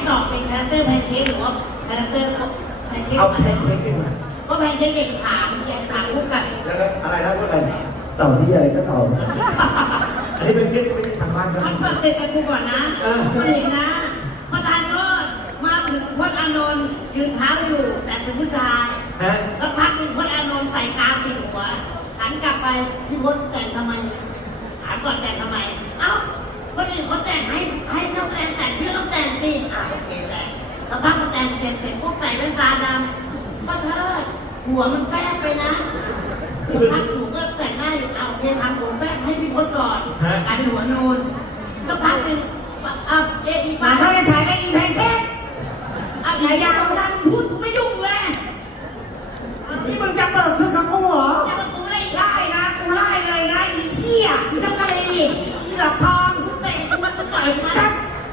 ตอบเป็นคาแรคเตอร์แพนเค้กหรือว่าคาแรคเตอร์แพนเค้กเอาแพนเค้กดีกว่าก็แพนเค้กอยากจะถามพูดกันแล้วอะไรนะพูดอะไรตอบที่อะไรก็ตอบอันนี้เป็นเกสไม่ใช่ทางบ้านครับมันเปิดเสร็จกันกูก่อนนะก็เห็นนะประธานก็มาถึงพจน์อานนท์ยืนเท้าอยู่แต่เป็นผู้ชายสักพักหนึ่งพจน์อานนท์ใส่กาวติดหัวหันกลับไปพี่พจน์แต่งทำไมถามก่อนแต่งทำไมเอ้าคนอื่นเขาแต่งให้นักแสดงแต่งพี่ต้องแต่งสิโอเคแต่งสักพักก็แต่งเสร็จปุ๊บใส่แว่นตาดำป้าเทิดหัวมันแฝงไปนะพักหนูก็แต่งหน้าอยู่โอเคทำหัวแฝงให้พี่พจน์ก่อนกลายเป็นหัวนูนสักพักหนึ่งอีป้าเขาจะใช้ได้อีแพนเค้กอย่ายาวนะมึงพูดกูไม่ยุ่งเลยนี่มึงจะเปิดศึกกับกูเหรอจะมากูไล่นะกูไล่เลยนะอีเที่ยอีเจ้ากะลีอีหลับทอง